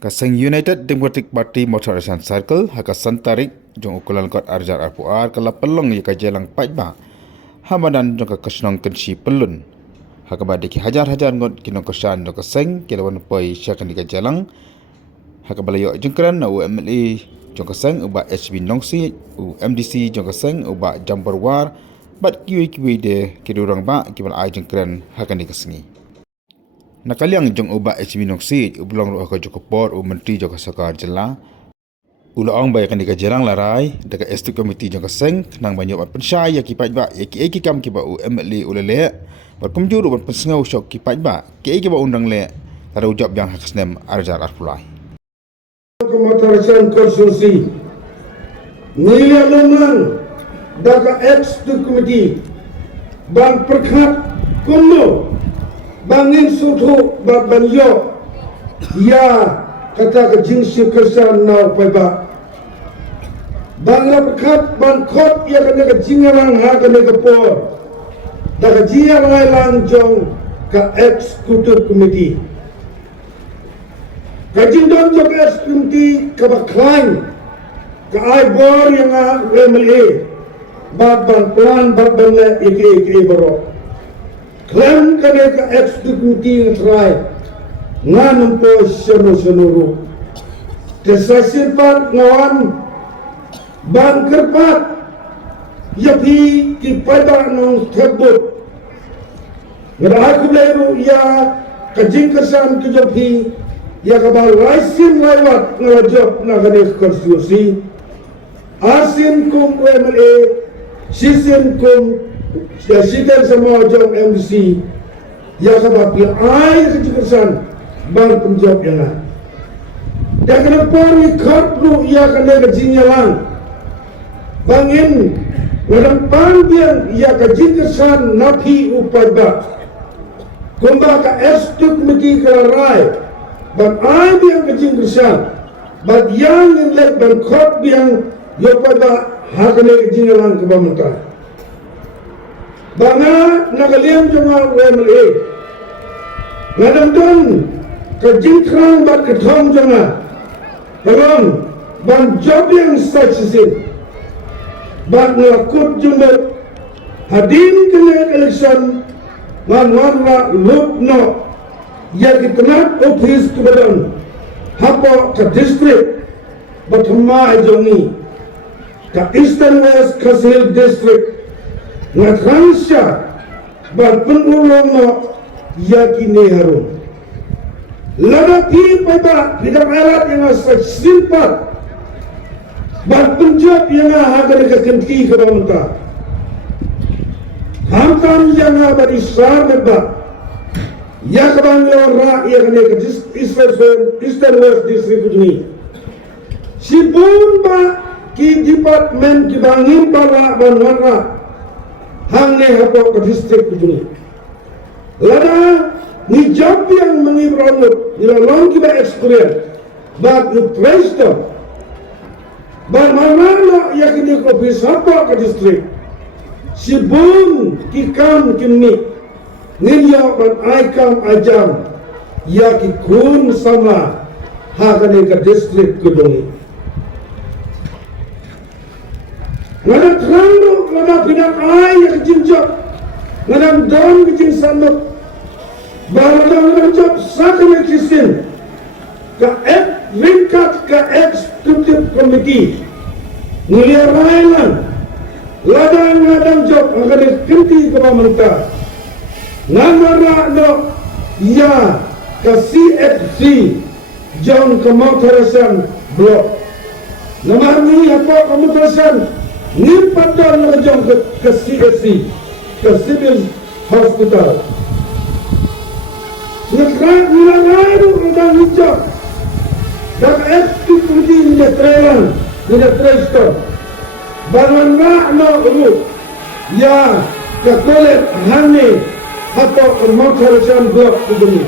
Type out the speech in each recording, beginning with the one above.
Kaseng United Democratic Party Motorization Circle haka santarik jong ukulan kot arjar arpuar kala pelong ya kajelang pajba hamadan jong ka kasnong kensi pelun haka badiki hajar-hajar ngot kinong kasan jong kaseng kilawan poi syakan di kajelang haka balayo jengkran na UMLE jong kaseng uba HB Nongsi MDC jong kaseng uba Jambar War bat kiwi de kidurang ba kibal ai jengkran haka ni kasengi nakaliang jong uba HB Nongsi ublong ro ka jokopor menteri jong sakar jela ulaong bay kan dikajerang larai daga estuk komiti jong kaseng nang banyo bat pensai ya kipat ba ya ki kam ki ba UMLE ulele bat pemjuru bat pensengau syok kipat ba ki ba undang le tada ujab yang hakasnem arjar arpulai Motorization konstruksi nilai lumang daga estuk komiti ban perkat kuno bangin sutu banyo ya kata ke jingsi kesan nau paiba bangla pekat ban kot ya kena ke jingarang ha kena ke por daga jia lang jong ka eksekutif komiti kajing don jong eksekutif komiti ka baklain ka ai bor yang UMLE ban plan ban le iki baro klaim kena ke eksekutif komiti ngetrai nganum po senuru tesasin pat ngawan ban kerpat yapi ki pada nong tebut ngedah aku leru ya kajing kesan ke yapi ya kabal raisin lewat ngelajop nagane konstitusi asin kum UMLE sisin kum sidan sama jom MDC ya kabal pi ai kajing kesan ban penjawab yang lain. Dan kenapa ni kartu ia kena gajinya lang? Bangin ngadang pandian ia gaji kesan napi upay ba? Kumba ka estuk miti kalarai. Ban ay biang gaji kesan. Ban yang nilai ban kort biang upay ba hakane gajinya lang kebamutan. Banga nagaliam jama UMLE. Ngadang don kajing kerang bat ketong jangan belum ban job yang saksisin bat ngelakut jumbat hadim kena election man warna lupno ya kitnat office kebadan hapo ke district batma ajongi ke Eastern West Kasil district ngatransya bat penulong no ya kini harum lada pi pada tidak alat yang simpat ban penjab yang hagar ke kenti ke bawah hamtan yang bari sar beba ya ke bawah ra ya ke Eastern West district ini sibun ba ki department ki bangin bala ban warna hang ne hapo ke district ini lada ni job yang mengibrangut nilalong kita experience but you praise them but mana yakin ko bisapa ke district sibun kikam kini nilya ban aikam ajam ya ki kun sama hakane ke district kudungi ngana trando ngana pinang ay ya jinjok ngana don kijin sanok barang job sakit kisin ka ringkat ka eksekutif komiti nilai railan ladang job akan dikenti ke pemerintah ngamara no ya ka CFC John Motorization Block namar ni apa Motorization ni padang jong ke CFC ke Civil Hospital Nagkakaroon ng hijab. Nag-execute mo din nilatrayan, nilatrasto. Bangan na ulo. Ya, katulit, hani, hato ang Motorization Block kudumi.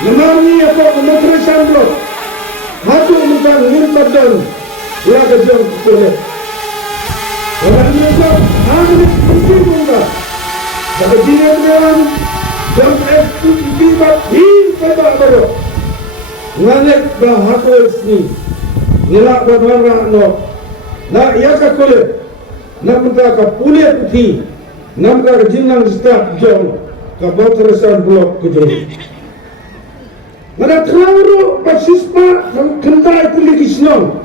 Naman niya po ang Motorization Block. Hato ang nilipat doon. Wala ka dyan katulit. Wala niya po, hanip, hindi mo ba? Dapat dinyan dan eksekutif hin pada baru nganek bahako isni nila badwara no na yaka kole na menta ka pulia puti na menta ka jinang staf jong ka botrasan blok ko jori ngada trawro pasispa kentai puli kisnong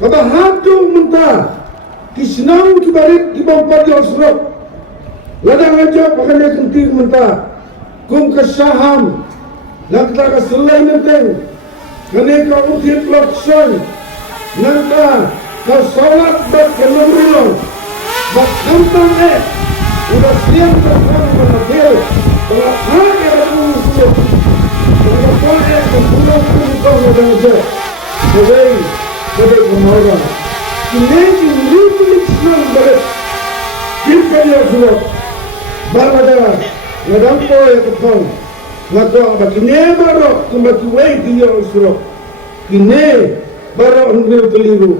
ka bahado menta kisnong kibarit kibang padyo srok ladang aja pakane kentir menta kum kasaham nagta ka selai menteng kane ka uthit lokson nagta ka salat bat kenamrilong bat kampang udah siang terkam menagil kalau hanya ada musuh kalau kau akan pulang kau dengan je sebagai kemauan ini ribuan senang berat kita yang sudah berada ngadam kau yang ketong ngakau begini baru kembali wei dia suruh kini baru ambil keliru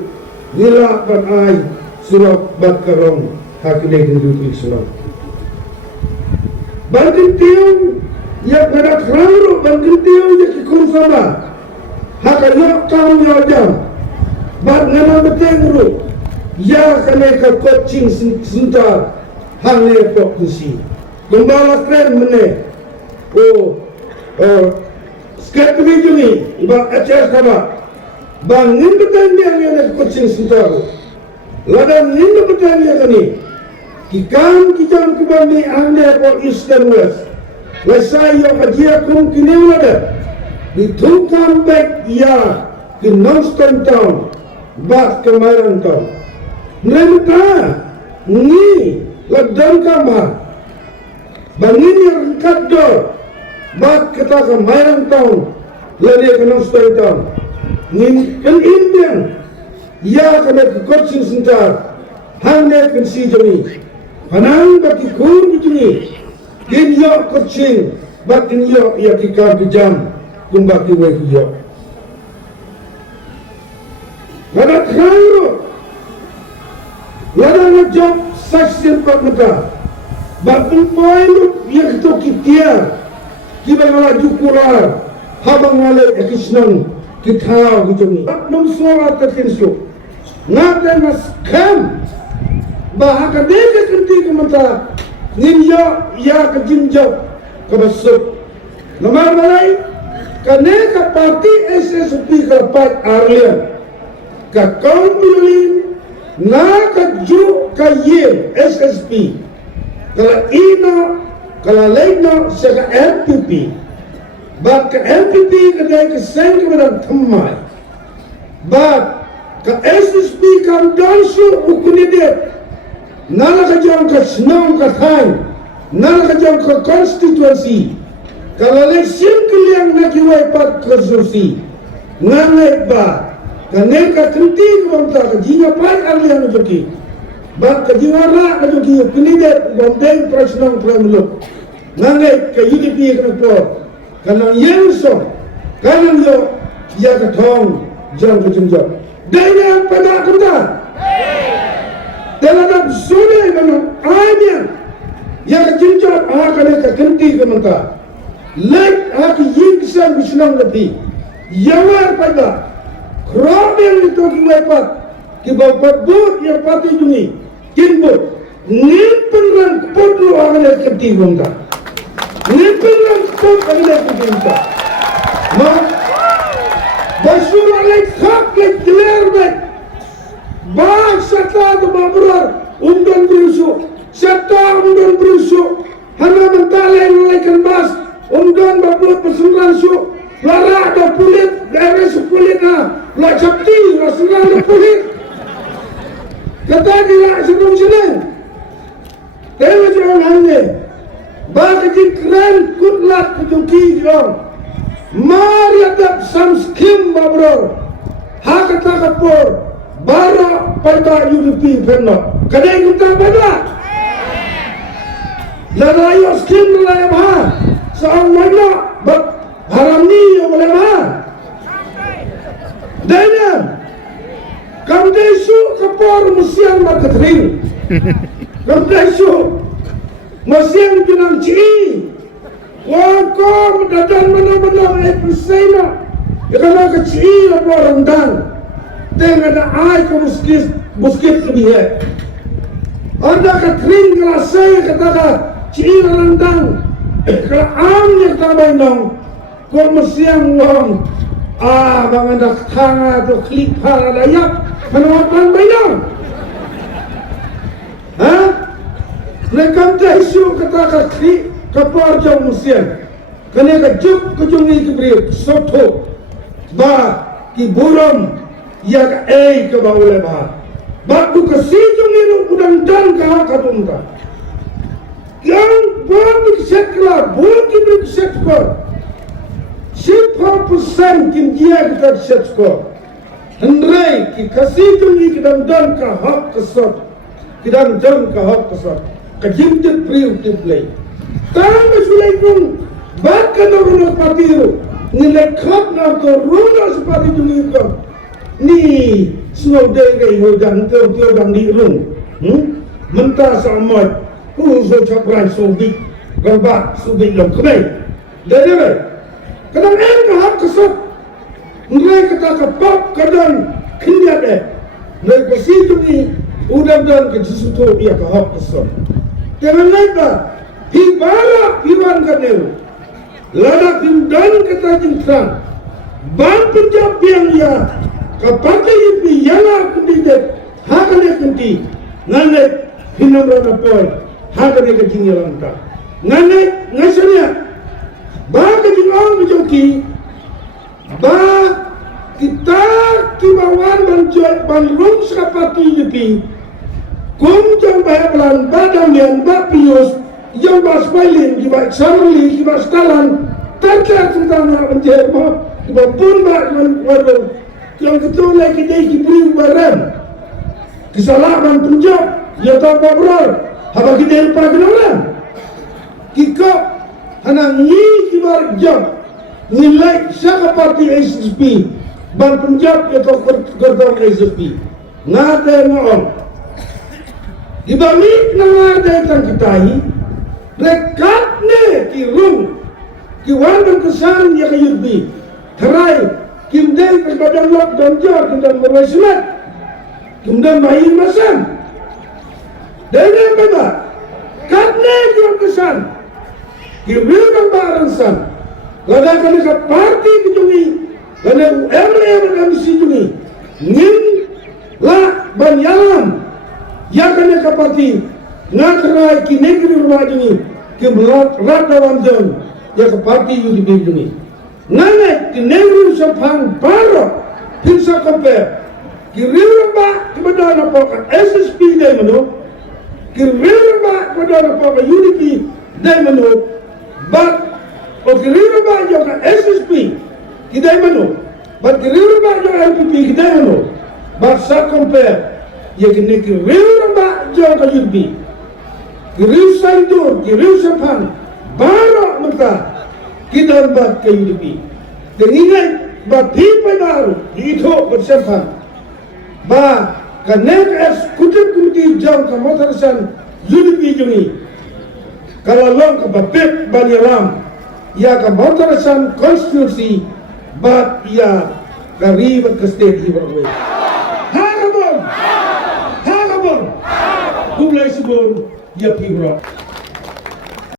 nila pan ai suruh bakarong hakilai diri Islam. Bangkin tiung yang ada kerana bangkin tiung yang kikum sama hakilai kaum yang jam bat ngana beteng ru ya kena ke coaching sentar hangnya pok kusi gembala keren mene sket bijungi iba acar kaba bangin beteng dia yang ke coaching sentar ladang ini beteng dia kani Kikan kijang kibani ande po east and west. Lasai yo kajia kum kini lada. Ditungkam back ya ki Nonston town. Bat kemaran town. Nenta ni ladang kama. Bangin yang kador. Bat kata kemaran town. Lade ke Nonston town. Ni kan Indian. Ya kena ke coaching center. Hande kan si jami. Panang bagi kur begini, kinyo coaching, bak kinyo ia kikar kejam, kumbaki wei kinyo. Lada khairo, lada ngajak saksin pak mata, bak kumpoilu ia kito kitia, kibang ala jukular, habang ala ekisnang kithaw kijami. Bak nomsora terkinsu, ngada mas kam. Bahaka deka kerti kemata ninyo ya kejimjab kebasuk nomor malai kane ka parti SSP ka Arlian ka kaum bilin na ka ju ka ye SSP kala ino kala laino sa ka MPP ba ka MPP ka deka sen ka madang thammay ba ka SSP ka dansu ukunidet nala ka jam ka senang ka thain nala ka jam ka constituency kala election kiliang na kiwai pat konstitusi ngangai ba kane ka kenti kumta ka jinga pat arlian joki ba ka jiwara na joki kunidet bombeng prasnang pramuluk ngangai ka UDP ka po kanang yenso kanang yo ya ka thong jam ka jumjap daya pada kumta dalam sudah dengan ayam yang jinjat akan kita kenti kemanta, lek akan yingsan bisnang lebih, yawar pada, kerana yang itu kiwaipat, kibapat bud yang pati juni, kinbud, nimpenlan kepotlu akan kita kenti kemanta, nimpenlan kepot akan kita kenti kemanta, mak, basulah lek hak lek jeler lek. Bah serta berberar undan berusuh, serta undan berusuh, hana mentalai melaikan bas, undan berbuat bersenang suh, lara ada pulit, daerah sepulit na, la capti, la senang ada pulit. Kata dia sebelum senang, tapi jangan hanya, bah kecil keren kutlat kutuki jom, mari ada sam skim berberar, hak kata kapur. Bara pada UDP pernah kadang kita pada lada ayo skim boleh bah soal mana haram ni yo boleh bah dan kamdesu kapor musian marketring kamdesu musian pinang ci wako dadan mana-mana episena Kalau kecil apa rendang, dengan air ke buskit lebih ya. Ada ketring kalau saya katakan kecil rendang, kalau amnya tambah dong, kau mesti yang uang. Bang anda tanga tu klik para layak, menawarkan bayang. Mereka tak isu katakan klik kapal jauh musian. Kena kejuk kejungi keberi soto. Ba ki buram ya ka ke ba ule ba ba ku kasijung ini udang dan ka kadunta yang buat sekla buat ki sekla 10% kin dia kita sekla hendrai ki kasijung ini kita dan ka hak kesot kita dan ka hak kesot kajimtet priu tiplay tarang besulai pun ba ka no patiru nilai kap na to runa seperti itu ni snow day gay hodang teo dang di rung mentah samad so chapran so big gamba so big lo kene dede kadang ka hak kesat nilai kata kapap kadang kinyat nilai kesitu ni udang dan kejusuto ia ka hak kesat dengan lepa hibara hiwan kanero lada pindan kata jintran ban penjab yang ya kapake ipi yala kundidet hakane kunti ngane hinam rana poy hakane ke jingelanta ngane ngasanya ba ke jingong joki ba kita kibawan ban rum sakapati ipi kum jang bayan badam yang ba pius yang bas pailin di bas saruli di bas talan terkait tentang menjema di pun warung yang ketua lagi dia diberi barang kesalahan penjab ya tak beror apa kita lupa kenal kiko hana ni kibar jab nilai siapa parti SSP ban penjab ya tak kerja SSP ngada ngom dibalik ngada tang kitai rekat ne ki rum ki warman kesan ya kayubi terai kimdai kepada lok dan jor dan merwasimat kimdai main masan dan yang benda katne ki kesan ki wilkan barang san lada kali ka parti kijungi lada UMLA dan kijungi ngin la ban yalam ya kane ka parti ngakrai ki negeri rumah ini ki rada wanjon ya ke parti yu di bidungi nane ki negeri sapang baro pinsa kompe ki rilba ki badana poka SSP dai mano ki rilba ki badana poka UDP dai mano but o ki rilba yo ka SSP ki dai mano but ki rilba yo LPP ki dai mano but sa kompe ya ki negeri rilba yo ka UDP Kiriu Saidur, Kiriu Sapang, Bara Mata, kita buat ke UDP. Dan ingat, bati baru itu bersama. Ba, kanek eksekutif komite jam kemotoran UDP jungi. Kalau long ke bapet Banyaram, ya kemotoran konstitusi, bat ya karibat ke state ibarat. Hagabon, Kumlai Subon. Ya, people.